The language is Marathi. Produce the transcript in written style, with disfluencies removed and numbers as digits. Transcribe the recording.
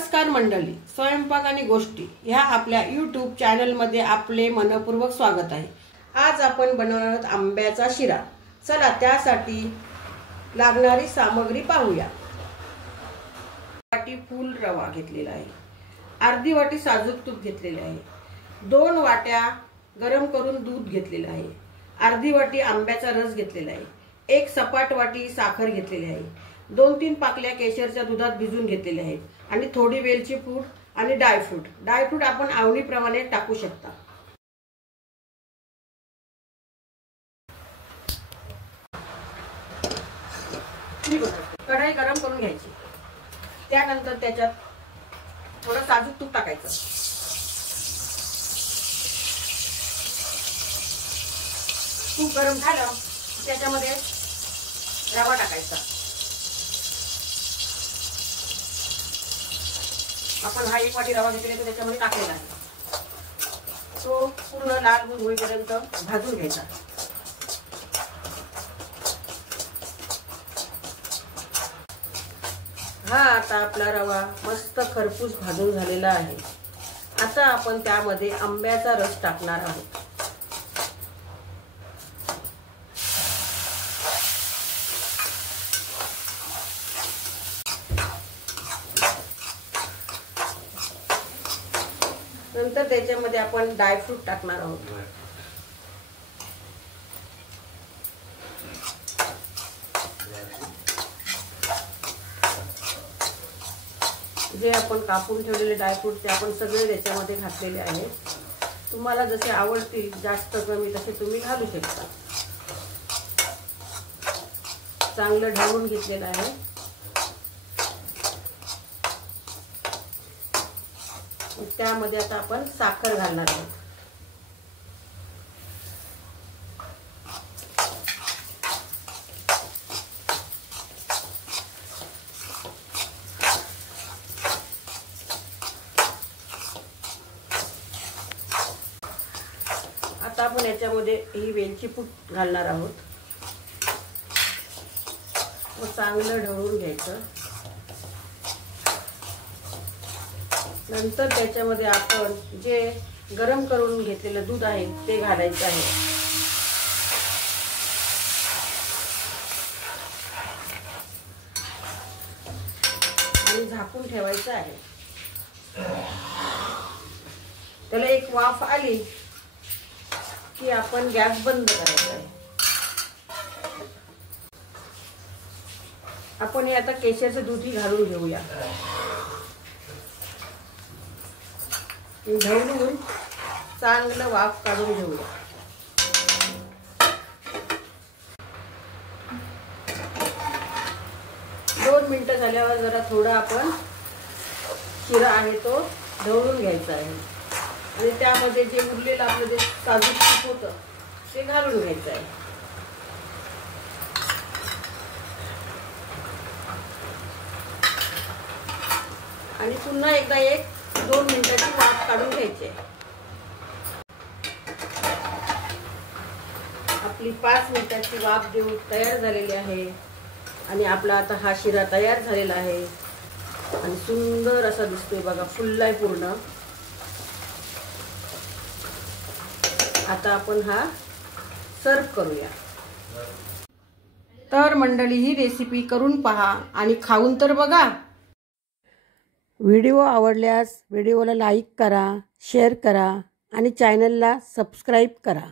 नमस्कार मंडळी, स्वयंपाक आणि गोष्टी ह्या आपल्या YouTube चॅनलमध्ये आपले मनपूर्वक स्वागत आहे। आज आपण बनवणार आहोत आंब्याचा शिरा। चला त्यासाठी लागणारी सामग्री पाहूया। वाटी फुल रवा घेतलेला आहे, अर्धी वाटी साजूक तूप घेतलेले आहे, 2 वाट्या गरम करून दूध घेतलेले आहे, अर्धी वाटी आंब्याचा रस घेतलेला आहे, 1 सपाट वाटी साखर घेतलेली आहे, 2-3 पाकल्या केशरच्या दुधात भिजवून घेतलेले आहेत आणि थोडी वेलची पूड आणि ड्रायफ्रूट आपण आवडीप्रमाणे टाकू शकता। कढई गरम करून घ्यायची, त्यानंतर त्याच्यात थोडं साजूक तूप टाकायचं। तूप गरम झालं त्याच्यामध्ये रवा टाकायचा। आपण हा 1 वाटी रवा घेतलेला त्याच्यामध्ये टाकलेला आहे, तो पूर्ण लाल होईपर्यंत भाजून घ्यायचा। हा आता आपला रवा मस्त खरपूस भाजून झालेला आहे। आता आपण त्यामध्ये आंब्याचा रस टाकणार आहोत। नंतर त्याच्यामध्ये आपण ड्रायफ्रूट टाकणार आहोत। जे आपण कापून ठेवलेले ड्रायफ्रूट ते आपण सगळे त्याच्यामध्ये घातलेले आहेत। तुम्हाला जसे आवडतील जास्त कमी तसे तुम्ही घालू शकता। चांगलं ढवळून घेतलेलं आहे। त्यामध्ये आता आपण साखर घालणार आहोत। आता आपण याच्यामध्ये ही वेलची पूड घालणार आहोत व चांगलं ढवळून घ्यायचं। नंतर त्याच्यामध्ये आपण जे गरम करून घेतलेलं दूध आहे ते घालायचं आहे आणि झाकून ठेवायचं आहे। त्याला एक वाफ आली की आपण गॅस बंद करायचा आहे। आपण हे आता केशरचं दूधही घालून घेऊया। ढवळून चांगलं वाफ काढून घेऊया। दोन मिनिटं झाल्यावर जरा थोडा आपण शिरा आहे तो ढवळून घ्यायचा आहे आणि त्यामध्ये जे उरलेलं आपलं जे साजूक तूप होतं ते घालून घ्यायचं आहे। आणि पुन्हा एकदा 1-2 मिनिटाची वाफ काढून घ्यायची। आपली 5 मिनिटाची वाफ देऊन तयार झालेली आहे आणि आपला आता हा शिरा तयार झालेला आहे आणि सुंदर असा दिसतोय बघा, फुललाय पूर्ण। आता आपण हा सर्व करूया। तर मंडळी ही रेसिपी करून पहा आणि खाऊन तर बघा। व्हिडिओ आवडल्यास व्हिडिओला लाईक करा, शेअर करा आणि चॅनलला सबस्क्राईब करा।